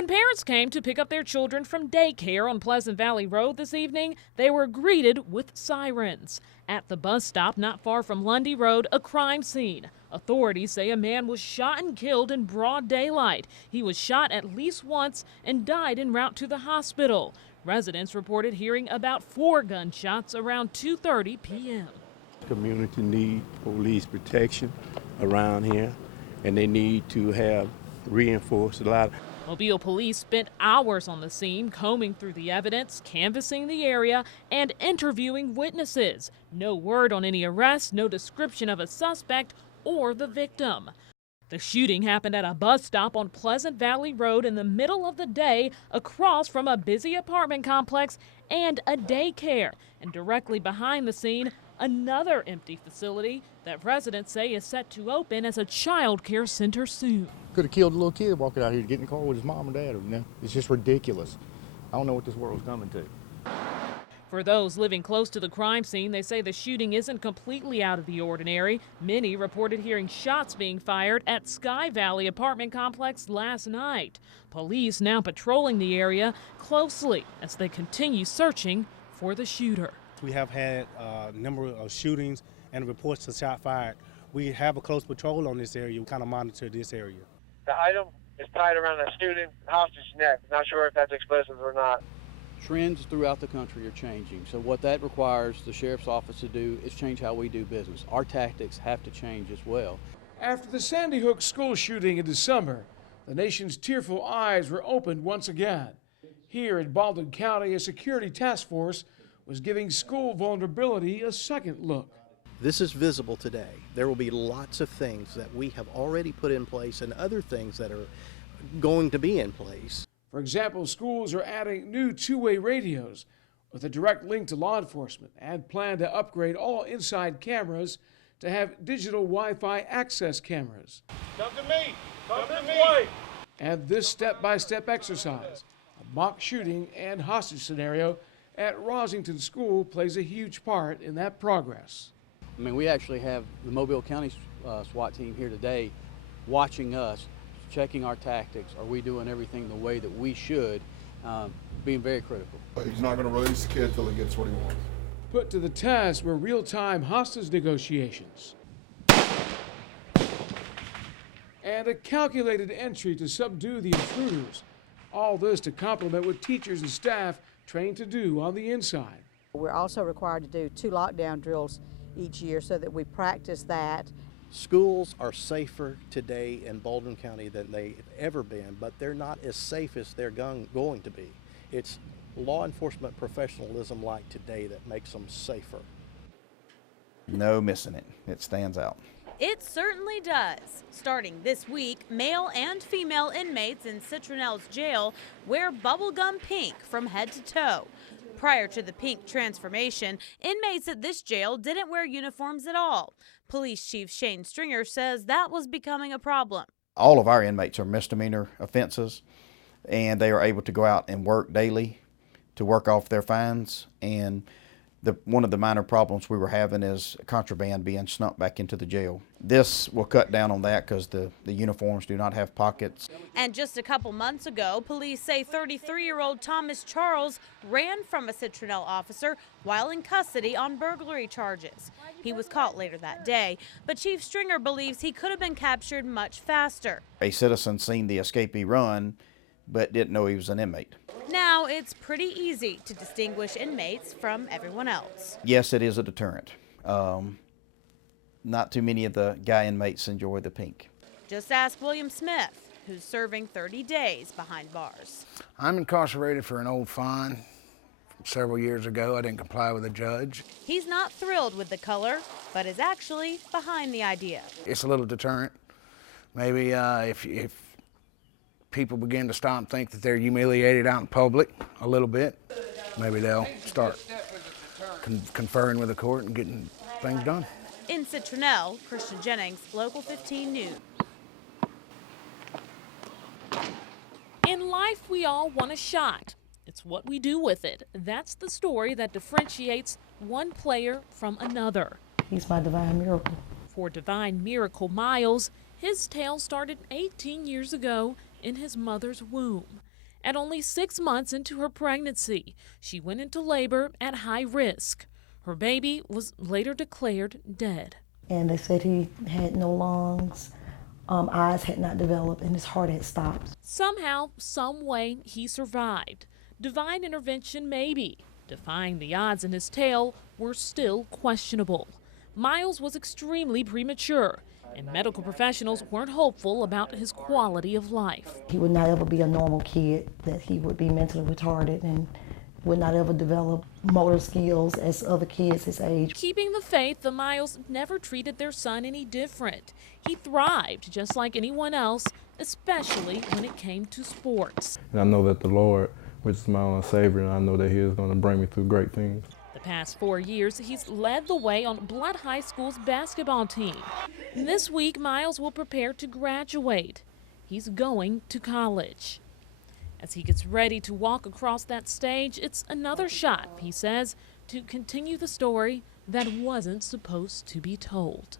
When parents came to pick up their children from daycare on Pleasant Valley Road this evening, they were greeted with sirens. At the bus stop not far from Lundy Road, a crime scene. Authorities say a man was shot and killed in broad daylight. He was shot at least once and died en route to the hospital. Residents reported hearing about 4 gunshots around 2:30 p.m. Community need police protection around here, and they need to have reinforced a lot. Mobile police spent hours on the scene, combing through the evidence, canvassing the area, and interviewing witnesses. No word on any arrests, no description of a suspect or the victim. The shooting happened at a bus stop on Pleasant Valley Road in the middle of the day, across from a busy apartment complex and a daycare. And directly behind the scene, another empty facility that residents say is set to open as a child care center soon. Could have killed a little kid walking out here to get in the car with his mom and dad. You know? It's just ridiculous. I don't know what this world's coming to. For those living close to the crime scene, they say the shooting isn't completely out of the ordinary. Many reported hearing shots being fired at Sky Valley apartment complex last night. Police now patrolling the area closely as they continue searching for the shooter. We have had a number of shootings and reports of shots fired. We have a close patrol on this area. We kind of monitor this area. The item is tied around a shooting hostage neck. Not sure if that's explosives or not. Trends throughout the country are changing, so what that requires the sheriff's office to do is change how we do business. Our tactics have to change as well. After the Sandy Hook school shooting in December, the nation's tearful eyes were opened once again. Here in Baldwin County, a security task force was giving school vulnerability a second look. This is visible today. There will be lots of things that we have already put in place and other things that are going to be in place. For example, schools are adding new two-way radios with a direct link to law enforcement and plan to upgrade all inside cameras to have digital Wi-Fi access cameras. Come to me! Come to me! And this step-by-step exercise, a mock shooting and hostage scenario at Rosington School plays a huge part in that progress. I mean, we actually have the Mobile County SWAT team here today watching us, checking our tactics. Are we doing everything the way that we should? Being very critical. He's not going to release the kid till he gets what he wants. Put to the test were real-time hostage negotiations and a calculated entry to subdue the intruders. All this to complement what teachers and staff trained to do on the inside. We're also required to do 2 lockdown drills each year so that we practice that. Schools are safer today in Baldwin County than they've ever been, but they're not as safe as they're going to be. It's law enforcement professionalism like today that makes them safer. No missing it. It stands out. It certainly does. Starting this week, male and female inmates in Citronell's jail wear bubblegum pink from head to toe. Prior to the pink transformation, inmates at this jail didn't wear uniforms at all. Police Chief Shane Stringer says that was becoming a problem. All of our inmates are misdemeanor offenses, and they are able to go out and work daily to work off their fines. And one of the minor problems we were having is contraband being snuck back into the jail. This will cut down on that because the uniforms do not have pockets. And just a couple months ago, police say 33-year-old Thomas Charles ran from a Citronell officer while in custody on burglary charges. He was caught later that day, but Chief Stringer believes he could have been captured much faster. A citizen seen the escapee run, but didn't know he was an inmate. Now it's pretty easy to distinguish inmates from everyone else. Yes, it is a deterrent. Not too many of the guy inmates enjoy the pink. Just ask William Smith, who's serving 30 days behind bars. I'm incarcerated for an old fine from several years ago. I didn't comply with a judge. He's not thrilled with the color, but is actually behind the idea. It's a little deterrent. Maybe if people begin to stop and think that they're humiliated out in public a little bit, maybe they'll start conferring with the court and getting things done. In Citronell, Christian Jennings, Local 15 News. In life, we all want a shot. It's what we do with it. That's the story that differentiates one player from another. He's my divine miracle. For Divine Miracle Miles, his tale started 18 years ago in his mother's womb. At only 6 months into her pregnancy, she went into labor at high risk. Her baby was later declared dead. And they said he had no lungs, eyes had not developed, and his heart had stopped. Somehow, some way, he survived. Divine intervention, maybe. Defying the odds in his tale were still questionable. Miles was extremely premature, and medical professionals weren't hopeful about his quality of life. He would not ever be a normal kid, that he would be mentally retarded and would not ever develop motor skills as other kids his age. Keeping the faith, the Miles never treated their son any different. He thrived just like anyone else, especially when it came to sports. And I know that the Lord, which is my own Savior, and I know that He is going to bring me through great things. The past 4 years, he's led the way on Blood High School's basketball team. This week, Miles will prepare to graduate. He's going to college. As he gets ready to walk across that stage, it's another shot, he says, to continue the story that wasn't supposed to be told.